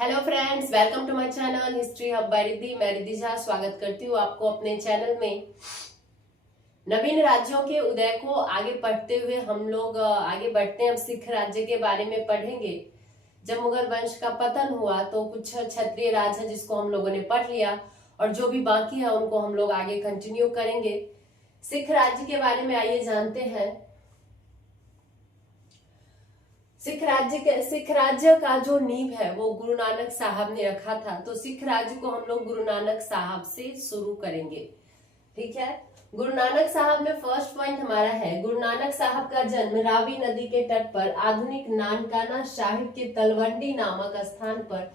Hello friends, welcome to my channel history hub by Riddhi. मैं रिद्धि झा स्वागत करती हूँ आपको अपने चैनल में। नवीन राज्यों के उदय को आगे पढ़ते हुए हम लोग आगे बढ़ते हैं। अब सिख राज्य के बारे में पढ़ेंगे। जब मुगल वंश का पतन हुआ तो कुछ क्षत्रिय राज है जिसको हम लोगों ने पढ़ लिया, और जो भी बाकी है उनको हम लोग आगे कंटिन्यू करेंगे। सिख राज्य के बारे में आइए जानते हैं। सिख राज्य का जो नींव है वो गुरु नानक साहब ने रखा था। तो सिख राज्य को हम लोग गुरु नानक साहब से शुरू करेंगे, ठीक है। गुरु नानक साहब में फर्स्ट पॉइंट हमारा है, गुरु नानक साहब का जन्म रावी नदी के तट पर आधुनिक नानकाना साहिब के तलवंडी नामक स्थान पर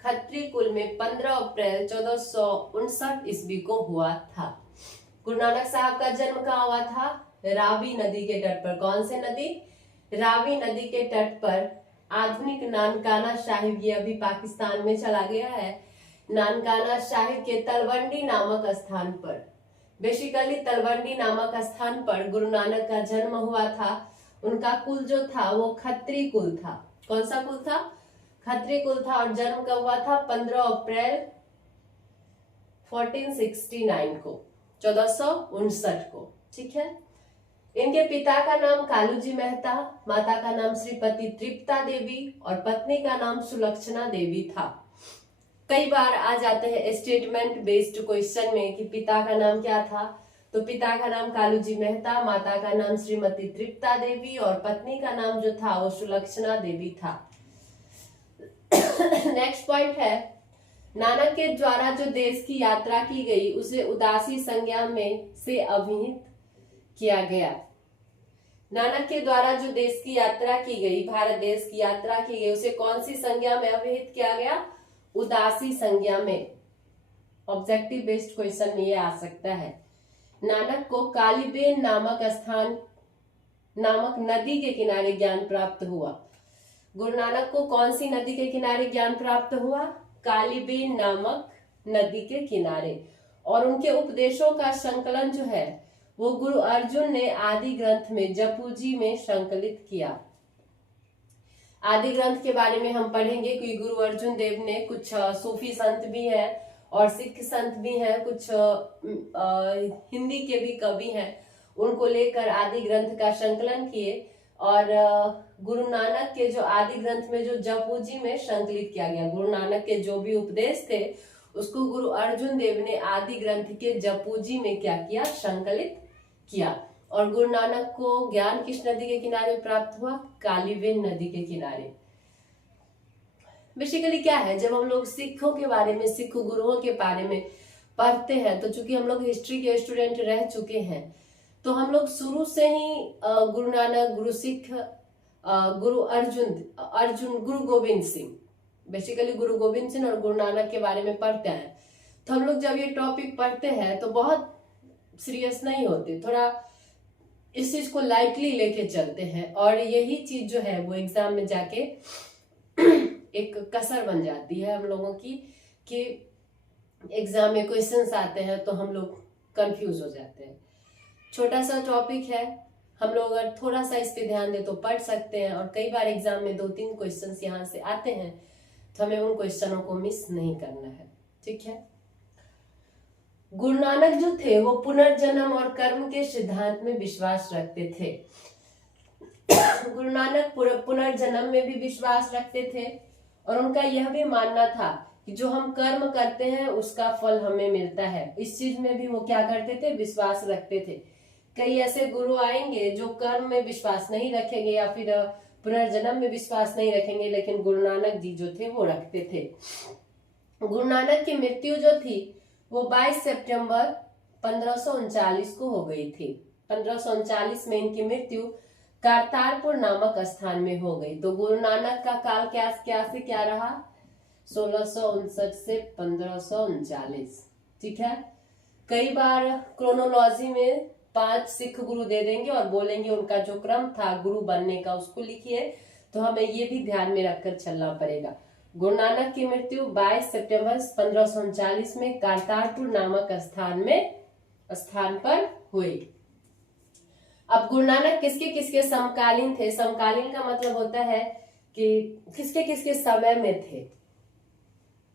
खत्री कुल में 15 अप्रैल 1459 ईस्वी को हुआ था। गुरु नानक साहब का जन्म कहाँ हुआ था? रावी नदी के तट पर। कौन से नदी? रावी नदी के तट पर आधुनिक नानकाना साहिब, ये अभी पाकिस्तान में चला गया है, नानकाना साहिब के तलवंडी नामक स्थान पर। बेसिकली तलवंडी नामक स्थान पर गुरु नानक का जन्म हुआ था। उनका कुल जो था वो खत्री कुल था। कौन सा कुल था? खत्री कुल था। और जन्म कब हुआ था? 15 अप्रैल 1469 को, 1459 को, ठीक है। इनके पिता का नाम कालूजी मेहता, माता का नाम श्रीपति तृप्ता देवी और पत्नी का नाम सुलक्षणा देवी था। कई बार आ जाते हैं स्टेटमेंट बेस्ड क्वेश्चन में कि पिता का नाम क्या था। तो पिता का नाम कालूजी मेहता, माता का नाम श्रीमती तृप्ता देवी और पत्नी का नाम जो था वो सुलक्षणा देवी था। नेक्स्ट पॉइंट है, नानक के द्वारा जो देश की यात्रा की गई उसे उदासी संज्ञा में से अभिहित किया गया। नानक के द्वारा जो देश की यात्रा की गई, भारत देश की यात्रा की गई, उसे कौन सी संज्ञा में अभिहित किया गया? उदासी संज्ञा में। ऑब्जेक्टिव बेस्ड क्वेश्चन में ये आ सकता है। नानक को कालीबेन नामक नदी के किनारे ज्ञान प्राप्त हुआ। गुरु नानक को कौन सी नदी के किनारे ज्ञान प्राप्त हुआ? कालीबेन नामक नदी के किनारे। और उनके उपदेशों का संकलन जो है वो गुरु अर्जुन ने आदि ग्रंथ में जपूजी में संकलित किया। आदि ग्रंथ के बारे में हम पढ़ेंगे कि गुरु अर्जुन देव ने, कुछ सूफी संत भी हैं और सिख संत भी हैं, कुछ हिंदी के भी कवि हैं, उनको लेकर आदि ग्रंथ का संकलन किए। और गुरु नानक के जो आदि ग्रंथ में जो जपूजी में संकलित किया गया, गुरु नानक के जो भी उपदेश थे उसको गुरु अर्जुन देव ने आदि ग्रंथ के जपूजी में क्या किया? संकलित किया। और गुरु नानक को ज्ञान किस नदी के किनारे प्राप्त हुआ? कालीबेन नदी के किनारे। बेसिकली क्या है, जब हम लोग सिखों के बारे में, सिख गुरुओं के बारे में पढ़ते हैं, तो चूंकि हम लोग हिस्ट्री के स्टूडेंट रह चुके हैं तो हम लोग शुरू से ही गुरु नानक, गुरु सिख, गुरु अर्जुन, गुरु गोविंद सिंह, बेसिकली गुरु गोविंद सिंह और गुरु नानक के बारे में पढ़ते हैं। तो हम लोग जब ये टॉपिक पढ़ते हैं तो बहुत सीरियस नहीं होते, थोड़ा इस चीज को लाइटली लेके चलते हैं। और यही चीज जो है वो एग्जाम में जाके एक कसर बन जाती है हम लोगों की, कि एग्जाम में क्वेश्चंस आते हैं तो हम लोग कंफ्यूज हो जाते हैं। छोटा सा टॉपिक है, हम लोग अगर थोड़ा सा इस पे ध्यान दे तो पढ़ सकते हैं। और कई बार एग्जाम में 2-3 क्वेश्चंस यहाँ से आते हैं तो हमें उन क्वेश्चनों को मिस नहीं करना है, ठीक है। गुरु नानक जो थे वो पुनर्जन्म और कर्म के सिद्धांत में विश्वास रखते थे। गुरु नानक पुनर्जन्म में भी विश्वास रखते थे और उनका यह भी मानना था कि जो हम कर्म करते हैं उसका फल हमें मिलता है। इस चीज में भी वो क्या करते थे? विश्वास रखते थे। कई ऐसे गुरु आएंगे जो कर्म में विश्वास नहीं रखेंगे या फिर पुनर्जन्म में विश्वास नहीं रखेंगे, लेकिन गुरु नानक जी जो थे वो रखते थे। गुरु नानक की मृत्यु जो थी वो 22 सितंबर 1539 को हो गई थी। 1539 में इनकी मृत्यु करतारपुर नामक स्थान में हो गई। तो गुरु नानक का काल क्या से क्या रहा? 1659 से 1539, ठीक है। कई बार क्रोनोलॉजी में 5 सिख गुरु दे देंगे और बोलेंगे उनका जो क्रम था गुरु बनने का उसको लिखिए, तो हमें ये भी ध्यान में रखकर चलना पड़ेगा। गुरु नानक की मृत्यु 22 सितंबर 1539 में करतारपुर नामक स्थान पर हुई। अब गुरु नानक किसके किसके समकालीन थे? समकालीन का मतलब होता है कि किसके किसके समय में थे।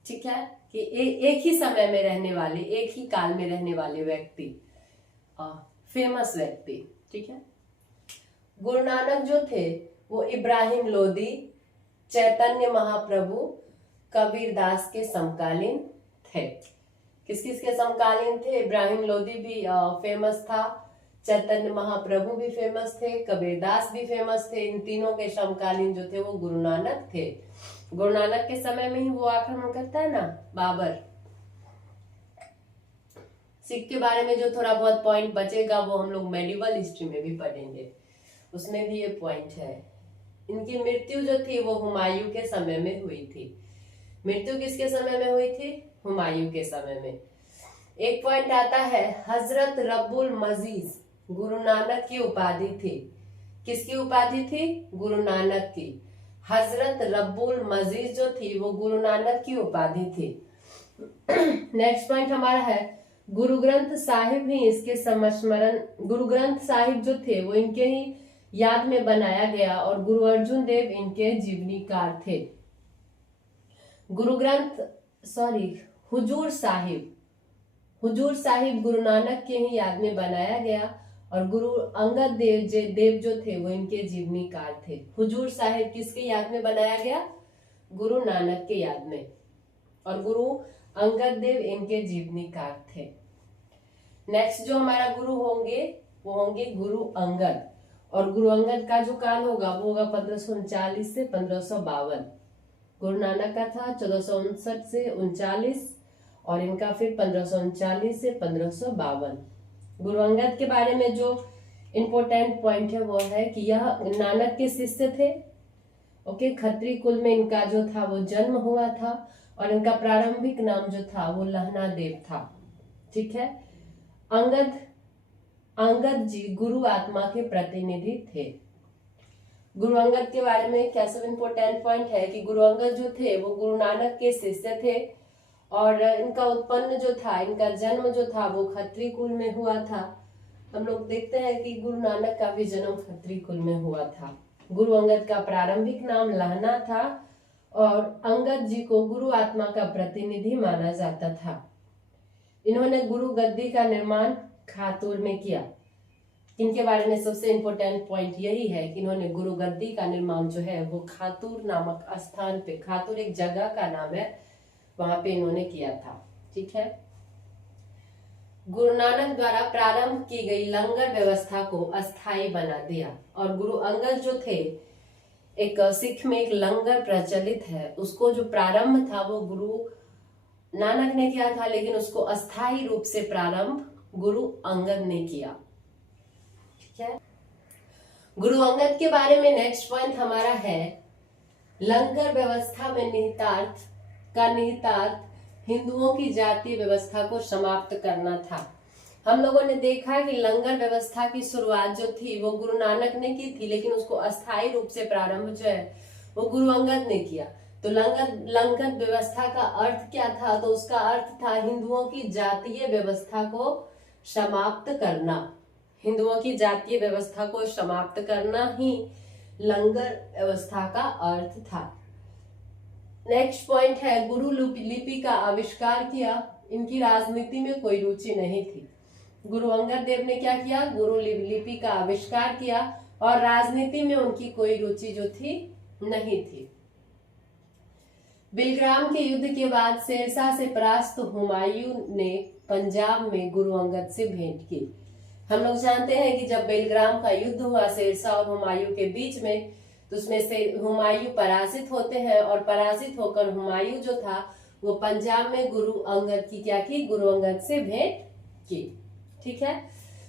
ठीक है, कि एक ही समय में रहने वाले, एक ही काल में रहने वाले व्यक्ति, फेमस व्यक्ति। ठीक है, गुरु नानक जो थे वो इब्राहिम लोदी, चैतन्य महाप्रभु, कबीर दास के समकालीन थे। किस किस के समकालीन थे? इब्राहिम लोदी भी फेमस था, चैतन्य महाप्रभु भी फेमस थे, कबीर दास भी फेमस थे। इन तीनों के समकालीन जो थे वो गुरु नानक थे। गुरु नानक के समय में ही वो आक्रमण करता है ना बाबर। सिख के बारे में जो थोड़ा बहुत पॉइंट बचेगा वो हम लोग मेडिवल हिस्ट्री में भी पढ़ेंगे, उसमें भी ये पॉइंट है। इनकी मृत्यु जो थी वो हुमायूं के समय में हुई थी। मृत्यु किसके समय में हुई थी? हुमायूं के समय में। एक पॉइंट आता है, हजरत रब्बुल मजीज गुरु नानक की उपाधि थी। किसकी उपाधि थी? गुरु नानक की। हजरत रब्बुल मजीज जो थी वो गुरु नानक की उपाधि थी। नेक्स्ट पॉइंट हमारा है, गुरु ग्रंथ साहिब ही इसके संस्मरण, गुरु ग्रंथ साहिब जो थे वो इनके ही याद में बनाया गया और गुरु अर्जुन देव इनके जीवनीकार थे। हुजूर साहिब गुरु नानक के ही याद में बनाया गया और गुरु अंगद देव जो थे वो इनके जीवनीकार थे। हुजूर साहिब किसके याद में बनाया गया? गुरु नानक के याद में, और गुरु अंगद देव इनके जीवनीकार थे। नेक्स्ट जो हमारा गुरु होंगे वो होंगे गुरु अंगद, और गुरु अंगद का जो काल होगा वो होगा 1539 से 1552। गुरु नानक का था 1459 से 39 और इनका फिर 1539 से 1552। गुरु अंगद के बारे में जो इम्पोर्टेंट पॉइंट है वो है कि यह नानक के शिष्य थे। ओके, खत्री कुल में इनका जो था वो जन्म हुआ था और इनका प्रारंभिक नाम जो था वो लहना देव था। ठीक है, अंगद जी गुरु आत्मा के प्रतिनिधि थे। गुरु अंगद के बारे में क्या सब इम्पोर्टेंट पॉइंट है कि गुरु अंगद जो थे वो गुरु नानक के शिष्य थे और इनका उत्पन्न जो था, इनका जन्म जो था वो खत्री कुल में हुआ था। हम लोग देखते हैं कि गुरु नानक का भी जन्म खत्री कुल में हुआ था। गुरु अंगद का प्रारंभिक नाम लहना था और अंगद जी को गुरु आत्मा का प्रतिनिधि माना जाता था। इन्होंने गुरु गद्दी का निर्माण खातूर में किया। इनके बारे में सबसे इम्पोर्टेंट पॉइंट यही है कि इन्होंने गुरु गद्दी का निर्माण जो है वो खातूर नामक स्थान पे, खातूर एक जगह का नाम है, वहां पे इन्होंने किया था। ठीक है, गुरु नानक द्वारा प्रारंभ की गई लंगर व्यवस्था को अस्थायी बना दिया और गुरु अंगद जो थे, एक सिख में एक लंगर प्रचलित है, उसको जो प्रारंभ था वो गुरु नानक ने किया था, लेकिन उसको अस्थायी रूप से प्रारंभ गुरु अंगद ने किया। ठीक है, गुरु अंगद के बारे में नेक्स्ट पॉइंट हमारा है, लंगर व्यवस्था में निहितार्थ हिंदुओं की जातीय व्यवस्था को समाप्त करना था। हम लोगों ने देखा कि लंगर व्यवस्था की शुरुआत जो थी वो गुरु नानक ने की थी, लेकिन उसको अस्थायी रूप से प्रारंभ जो है वो गुरु अंगद ने किया। तो लंगर व्यवस्था का अर्थ क्या था? तो उसका अर्थ था हिंदुओं की जातीय व्यवस्था को समाप्त करना। हिंदुओं की जातीय व्यवस्था को समाप्त करना ही लंगर व्यवस्था का अर्थ था। नेक्स्ट पॉइंट है, गुरु लिपि का आविष्कार किया। इनकी राजनीति में कोई रुचि नहीं थी। गुरु अंगद देव ने क्या किया? गुरु लिपि का आविष्कार किया और राजनीति में उनकी कोई रुचि जो थी नहीं थी। बिलग्राम के युद्ध के बाद शेरशाह से परास्त हुमायूं ने पंजाब में गुरु अंगद से भेंट की। हम लोग जानते हैं कि जब बेलग्राम का युद्ध हुआ शेरशाह और हुमायूं के बीच में, तो उसमें से हुमायूं पराजित होते हैं और पराजित होकर हुमायूं जो था वो पंजाब में गुरु अंगद की क्या की? गुरु अंगद से भेंट की। ठीक है,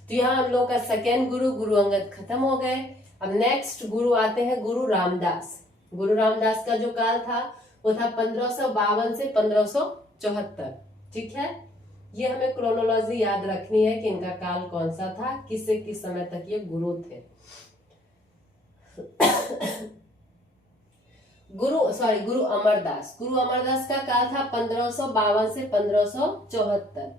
तो यहाँ हम लोग का सेकेंड गुरु अंगद खत्म हो गए। अब नेक्स्ट गुरु आते हैं गुरु रामदास। गुरु रामदास का जो काल था वो था 1552 से 1574। ठीक है, ये हमें क्रोनोलॉजी याद रखनी है कि इनका काल कौन सा था, किस से किस समय तक ये गुरु थे। गुरु अमरदास का काल था 1552 से 1574।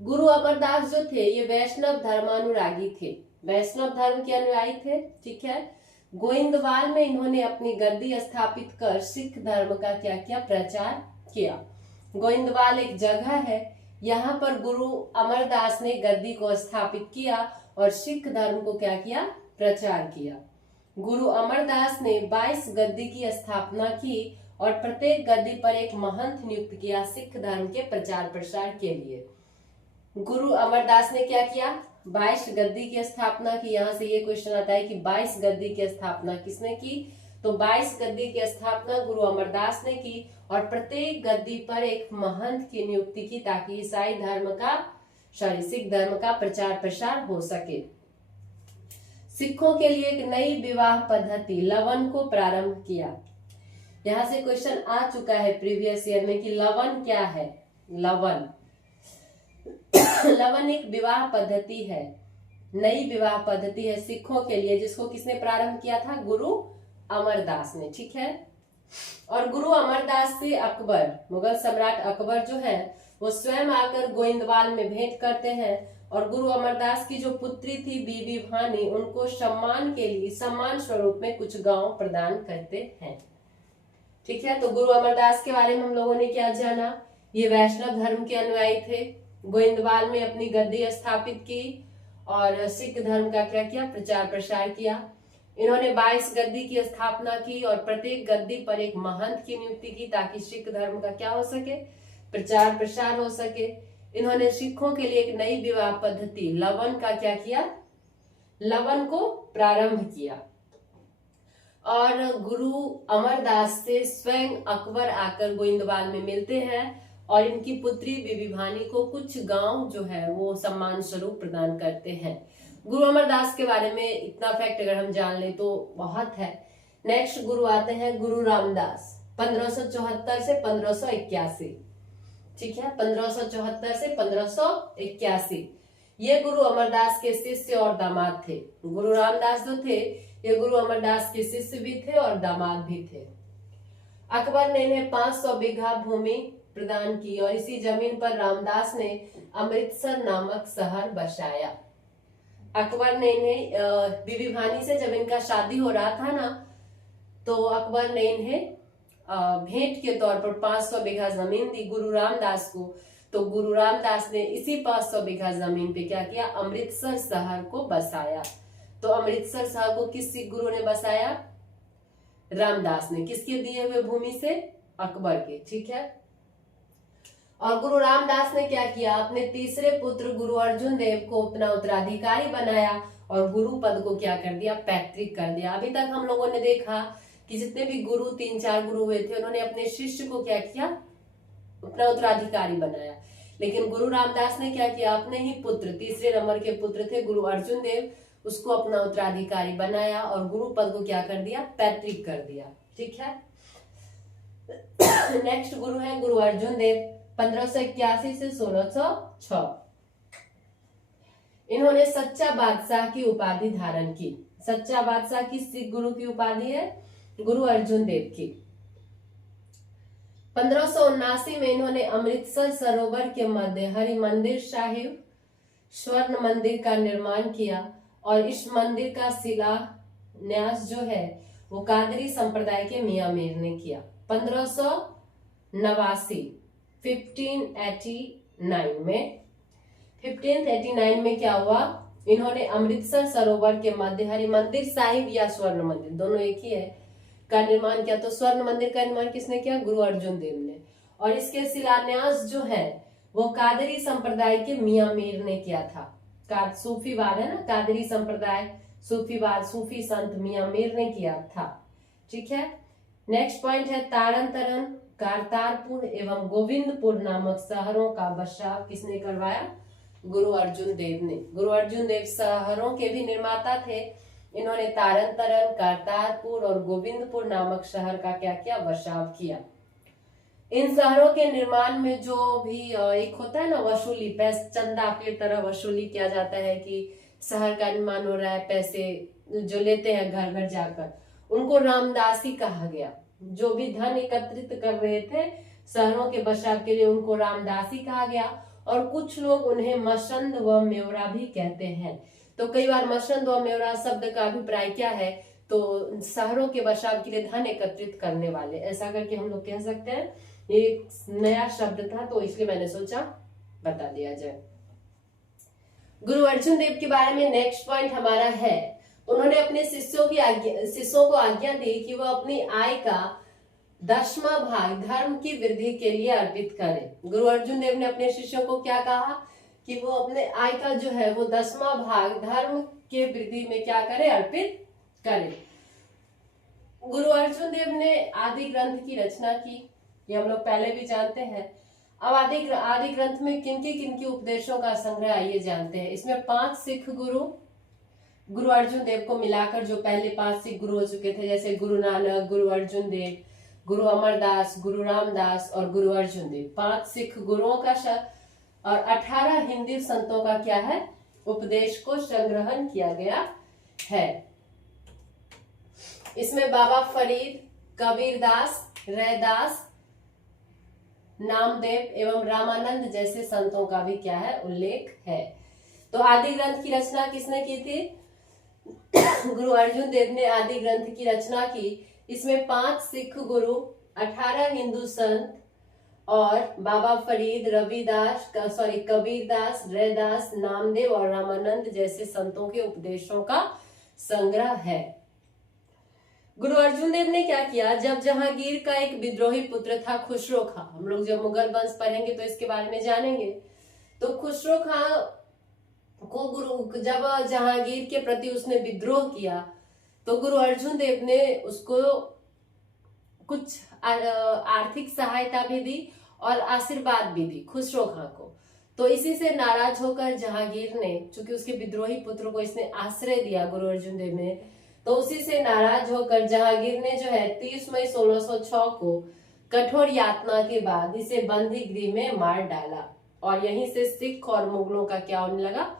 गुरु अमरदास जो थे ये वैष्णव धर्मानुरागी थे, वैष्णव धर्म के अनुयायी थे। ठीक है, गोइंदवाल में इन्होंने अपनी गद्दी स्थापित कर सिख धर्म का क्या किया? प्रचार किया। गोइंदवाल एक जगह है, यहाँ पर गुरु अमरदास ने गद्दी को स्थापित किया और सिख धर्म को क्या किया, प्रचार किया। गुरु अमरदास ने 22 गद्दी की स्थापना की और प्रत्येक गद्दी पर एक महंत नियुक्त किया सिख धर्म के प्रचार प्रसार के लिए। गुरु अमरदास ने क्या किया, 22 गद्दी की स्थापना की। यहाँ से ये क्वेश्चन आता है कि 22 गद्दी की स्थापना किसने की, तो 22 गद्दी की स्थापना गुरु अमरदास ने की और प्रत्येक गद्दी पर एक महंत की नियुक्ति की ताकि ईसाई धर्म का सिख धर्म का प्रचार प्रसार हो सके। सिखों के लिए एक नई विवाह पद्धति लवन को प्रारंभ किया। यहाँ से क्वेश्चन आ चुका है प्रीवियस ईयर में कि लवन क्या है। लवन लवन एक विवाह पद्धति है, नई विवाह पद्धति है सिखों के लिए, जिसको किसने प्रारंभ किया था, गुरु अमरदास ने। ठीक है, और गुरु अमरदास से अकबर, मुगल सम्राट अकबर जो है वो स्वयं आकर गोइंदवाल में भेंट करते हैं और गुरु अमरदास की जो पुत्री थी बीबी भानी, उनको सम्मान के लिए सम्मान स्वरूप में कुछ गांव प्रदान करते हैं। ठीक है, तो गुरु अमरदास के बारे में हम लोगों ने क्या जाना, ये वैष्णव धर्म के अनुयायी थे, गोइंदवाल में अपनी गद्दी स्थापित की और सिख धर्म का क्या किया, प्रचार प्रसार किया। इन्होंने 22 गद्दी की स्थापना की और प्रत्येक गद्दी पर एक महंत की नियुक्ति की ताकि सिख धर्म का क्या हो सके, प्रचार प्रसार हो सके। इन्होंने सिखों के लिए एक नई विवाह पद्धति लवन का क्या किया, लवन को प्रारंभ किया। और गुरु अमरदास से स्वयं अकबर आकर गोइंदवाल में मिलते हैं और इनकी पुत्री बीबी भानी को कुछ गांव जो है वो सम्मान स्वरूप प्रदान करते हैं। गुरु अमरदास के बारे में इतना फैक्ट अगर हम जान ले तो बहुत है। नेक्स्ट गुरु आते हैं गुरु रामदास, 1574 से 1581। ठीक है, 1574 से 1581। ये गुरु अमरदास के शिष्य और दामाद थे। गुरु रामदास जो थे ये गुरु अमरदास के शिष्य भी थे और दामाद भी थे। अकबर ने इन्हें 500 बीघा भूमि प्रदान की और इसी जमीन पर रामदास ने अमृतसर नामक शहर बसाया। अकबर ने इन्हें बीबी भानी से जब इनका शादी हो रहा था ना, तो अकबर ने इन्हें भेंट के तौर पर 500 बीघा जमीन दी गुरु रामदास को। तो गुरु रामदास ने इसी 500 बीघा जमीन पे क्या किया, अमृतसर शहर को बसाया। तो अमृतसर शहर को किस सिख गुरु ने बसाया, रामदास ने। किसके दिए हुए भूमि से, अकबर के। ठीक है, और गुरु रामदास ने क्या किया, अपने तीसरे पुत्र गुरु अर्जुन देव को अपना उत्तराधिकारी बनाया और गुरु पद को क्या कर दिया, पैतृक कर दिया। अभी तक हम लोगों ने देखा कि जितने भी गुरु 3-4 गुरु हुए थे उन्होंने अपने शिष्य को क्या किया, अपना उत्तराधिकारी बनाया। लेकिन गुरु रामदास ने क्या किया, अपने ही पुत्र, तीसरे नंबर के पुत्र थे गुरु अर्जुन देव, उसको अपना उत्तराधिकारी बनाया और गुरु पद को क्या कर दिया, पैतृक कर दिया। ठीक है, नेक्स्ट गुरु है गुरु अर्जुन देव, 1581 से 1606। इन्होंने सच्चा बादशाह की उपाधि धारण की। सच्चा बादशाह किस सिख गुरु की उपाधि है, गुरु अर्जुन देव की। 1579 में इन्होंने अमृतसर सरोवर के मध्य हरिमंदिर साहिब स्वर्ण मंदिर का निर्माण किया और इस मंदिर का शिलान्यास जो है वो कादरी संप्रदाय के मियां मीर ने किया। 1589 में क्या हुआ, इन्होंने अमृतसर सरोवर के मध्य हरिमंदिर साहिब या स्वर्ण मंदिर, दोनों एक ही है, का निर्माण किया। तो स्वर्ण मंदिर का निर्माण किसने किया, गुरु अर्जुन देव ने। और इसके शिलान्यास जो है वो कादरी संप्रदाय के मियां मीर ने किया था। सूफीवाद है ना, कादरी संप्रदाय, सूफीवाद, सूफी संत मियां मीर ने किया था। ठीक है, नेक्स्ट पॉइंट है तारन तरन, करतारपुर एवं गोविंदपुर नामक शहरों का बसाव किसने करवाया, गुरु अर्जुन देव ने। गुरु अर्जुन देव शहरों के भी निर्माता थे। इन्होंने तारन तरन, करतारपुर और गोविंदपुर नामक शहर का क्या किया, बसाव किया। इन शहरों के निर्माण में जो भी एक होता है ना वसूली, पैसे चंदा की तरह वसूली किया जाता है कि शहर का निर्माण हो रहा है, पैसे जो लेते हैं घर घर जाकर, उनको रामदासी कहा गया। जो भी धन एकत्रित कर रहे थे शहरों के बसाव के लिए उनको रामदासी कहा गया। और कुछ लोग उन्हें मसंद व मेवरा भी कहते हैं। तो कई बार मसंद व मेवरा शब्द का अभिप्राय क्या है, तो शहरों के बसाव के लिए धन एकत्रित करने वाले, ऐसा करके हम लोग कह सकते हैं ये एक नया शब्द था तो इसलिए मैंने सोचा बता दिया जाए। गुरु अर्जुन देव के बारे में नेक्स्ट पॉइंट हमारा है, उन्होंने अपने शिष्यों को आज्ञा दी कि वह अपनी आय का 10वां भाग धर्म की वृद्धि के लिए अर्पित करें। गुरु अर्जुन देव ने अपने शिष्यों को क्या कहा कि वो अपने आय का जो है वो 10वां भाग धर्म के वृद्धि में क्या करे, अर्पित करे। गुरु अर्जुन देव ने आदि ग्रंथ की रचना की, ये हम लोग पहले भी जानते हैं। अब आदि ग्रंथ में किनकी उपदेशों का संग्रह आइए जानते हैं। इसमें 5 सिख गुरु अर्जुन देव को मिलाकर जो पहले 5 सिख गुरु हो चुके थे, जैसे गुरु नानक, गुरु अर्जुन देव, गुरु अमरदास, गुरु रामदास और गुरु अर्जुन देव, 5 सिख गुरुओं का और 18 हिंदी संतों का क्या है, उपदेश को संग्रहण किया गया है। इसमें बाबा फरीद, कबीरदास, रैदास, नामदेव एवं रामानंद जैसे संतों का भी क्या है, उल्लेख है। तो आदि ग्रंथ की रचना किसने की थी? गुरु अर्जुन देव ने आदि ग्रंथ की रचना की। इसमें 5 सिख गुरु, 18 हिंदू संत और बाबा फरीद, कबीरदास, रैदास, नामदेव और रामानंद जैसे संतों के उपदेशों का संग्रह है। गुरु अर्जुन देव ने क्या किया, जब जहांगीर का एक विद्रोही पुत्र था खुसरो खां, हम लोग जब मुगल वंश पढ़ेंगे तो इसके बारे में जानेंगे, तो खुसरो खां को जब जहांगीर के प्रति उसने विद्रोह किया तो गुरु अर्जुन देव ने उसको कुछ आर्थिक सहायता भी दी और आशीर्वाद भी दी खुसरो खां को। तो इसी से नाराज होकर जहांगीर ने, चूंकि उसके विद्रोही पुत्र को इसने आश्रय दिया गुरु अर्जुन देव ने, तो उसी से नाराज होकर जहांगीर ने जो है 30 मई 1606 को कठोर यातना के बाद इसे बंदी गृह में मार डाला और यहीं से सिख और मुगलों का क्या होने लगा,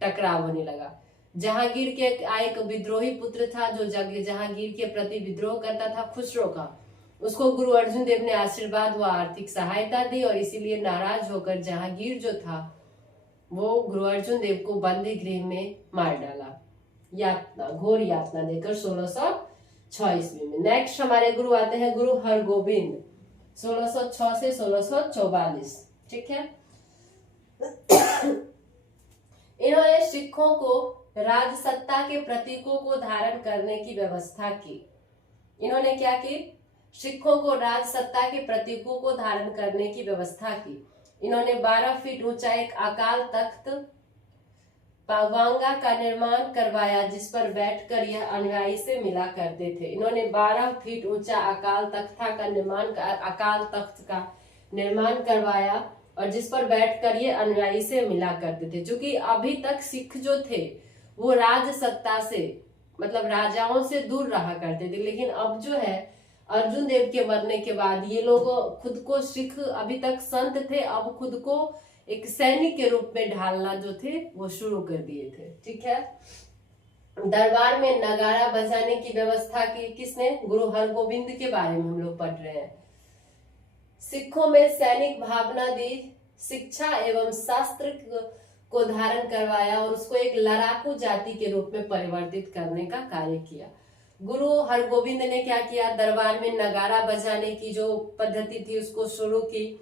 टकराव होने लगा। जहांगीर के एक विद्रोही पुत्र था जो जहांगीर के प्रति विद्रोह करता था, खुसरो खां, उसको गुरु अर्जुन देव ने आशीर्वाद व आर्थिक सहायता दी और इसीलिए नाराज होकर जहांगीर जो था वो गुरु अर्जुन देव को बंदी गृह में मार डाला, घोर यातना देकर 1606 ईस्वी में। नेक्स्ट हमारे गुरु आते हैं गुरु हरगोबिंद, 1606 से 1644, ठीक है। इन्होंने सिखों को राजसत्ता के प्रतीकों को धारण करने की व्यवस्था की। इन्होंने क्या की, सिखों को राजसत्ता के प्रतीकों को धारण करने की व्यवस्था की। इन्होंने 12 फीट ऊंचा एक अकाल तख्त पावांगा का निर्माण करवाया जिस पर बैठकर यह अनुयायी से मिला करते थे। इन्होंने 12 फीट ऊंचा अकाल तख्त का निर्माण करवाया और जिस पर बैठकर ये अनुयायी से मिला करते थे। क्योंकि अभी तक सिख जो थे वो राज सत्ता से, मतलब राजाओं से दूर रहा करते थे, लेकिन अब जो है अर्जुन देव के मरने के बाद ये लोग खुद को, सिख अभी तक संत थे, अब खुद को एक सैनिक के रूप में ढालना जो थे वो शुरू कर दिए थे, ठीक है। दरबार में नगाड़ा बजाने की व्यवस्था की किसने, गुरु हरगोबिंद के बारे में हम लोग पढ़ रहे हैं। सिखों में सैनिक भावना दी, शिक्षा एवं शास्त्र को धारण करवाया और उसको एक लड़ाकू जाति के रूप में परिवर्तित करने का कार्य किया। गुरु हरगोबिंद ने क्या किया, दरबार में नगाड़ा बजाने की जो पद्धति थी उसको शुरू की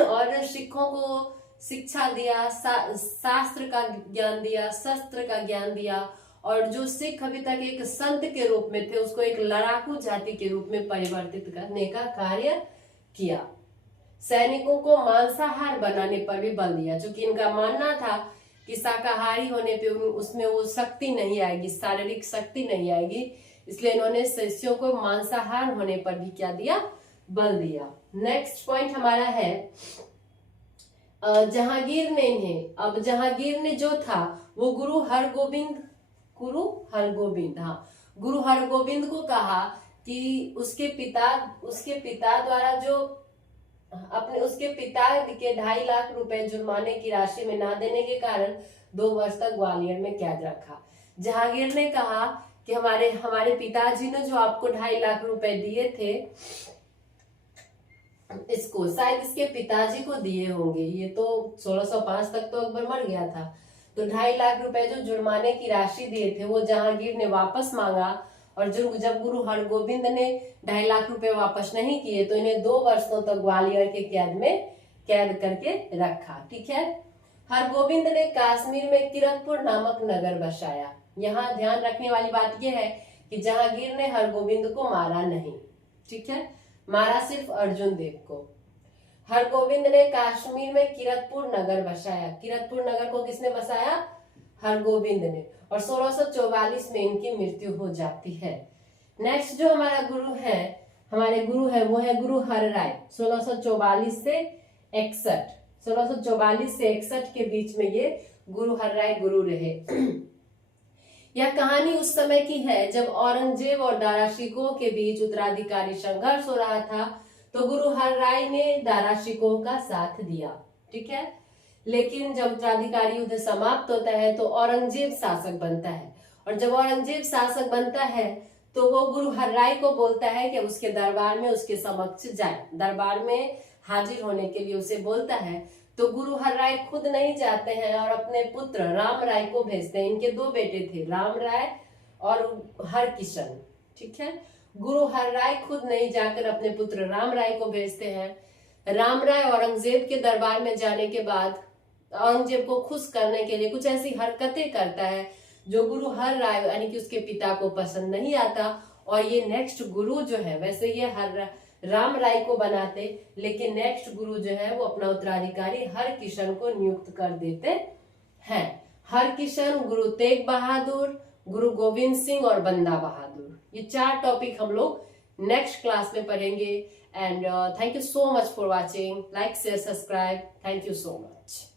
और सिखों को शिक्षा दिया, शास्त्र का ज्ञान दिया, शस्त्र का ज्ञान दिया और जो सिख अभी तक एक संत के रूप में थे उसको एक लड़ाकू जाति के रूप में परिवर्तित करने का कार्य किया। सैनिकों को मांसाहार बनाने पर भी बल दिया, क्योंकि इनका मानना था कि शाकाहारी होने पे उसमें वो शक्ति नहीं आएगी, शारीरिक शक्ति नहीं आएगी, इसलिए इन्होंने शिष्यों को मांसाहार होने पर भी क्या दिया, बल दिया। नेक्स्ट पॉइंट हमारा है जहांगीर ने इन्हें, अब जहांगीर ने जो था वो गुरु हरगोबिंद को कहा कि उसके पिता द्वारा जो उसके पिता के 2.5 लाख रुपए जुर्माने की राशि में ना देने के कारण 2 वर्ष तक ग्वालियर में कैद रखा। जहांगीर ने कहा कि हमारे पिताजी ने जो आपको 2.5 लाख रुपए दिए थे, इसको शायद इसके पिताजी को दिए होंगे, ये तो 1605 तक तो अकबर मर गया था, तो 2.5 लाख रुपए जो जुर्माने की राशि दिए थे वो जहांगीर ने वापस मांगा और जब गुरु हरगोविंद ने 2.5 लाख रुपए वापस नहीं किए तो इन्हें 2 वर्षों तक ग्वालियर के कैद करके रखा। ठीक है। हरगोविंद ने कश्मीर में किरतपुर नामक नगर बसाया। यहाँ ध्यान रखने वाली बात यह है कि जहांगीर ने हरगोविंद को मारा नहीं, ठीक है, मारा सिर्फ अर्जुन देव को। हरगोविंद ने कश्मीर में किरतपुर नगर बसाया। किरतपुर नगर को किसने बसाया? हरगोविंद ने। और 1644 में इनकी मृत्यु हो जाती है। नेक्स्ट जो हमारे गुरु है वो है गुरु हरराय। 1644 से 61 के बीच में ये गुरु हरराय गुरु रहे। यह कहानी उस समय की है जब औरंगजेब और दारा शिकोह के बीच उत्तराधिकारी संघर्ष हो रहा था, तो गुरु हरराय ने दारा शिकोह का साथ दिया। ठीक है। लेकिन जब उत्तराधिकारी युद्ध समाप्त होता है तो औरंगजेब शासक बनता है, और जब औरंगजेब शासक बनता है तो वो गुरु हरराय को बोलता है कि उसके दरबार में उसके समक्ष जाए, दरबार में हाजिर होने के लिए उसे बोलता है। तो गुरु हरराय खुद नहीं जाते हैं और अपने पुत्र राम राय को भेजते हैं। इनके 2 बेटे थे, राम राय और हरकिशन। ठीक है। गुरु हरराय खुद नहीं जाकर अपने पुत्र राम राय को भेजते हैं। राम राय औरंगजेब के दरबार में जाने के बाद औरंगजेब को खुश करने के लिए कुछ ऐसी हरकतें करता है जो गुरु हरराय यानी कि उसके पिता को पसंद नहीं आता, और ये नेक्स्ट गुरु जो है, वैसे ये राम राय को बनाते, लेकिन नेक्स्ट गुरु जो है वो अपना उत्तराधिकारी हरकिशन को नियुक्त कर देते हैं। हरकिशन, गुरु तेग बहादुर, गुरु गोविंद सिंह और बंदा बहादुर, ये 4 टॉपिक हम लोग नेक्स्ट क्लास में पढ़ेंगे। And thank you so much for watching. Like share subscribe. Thank you so much.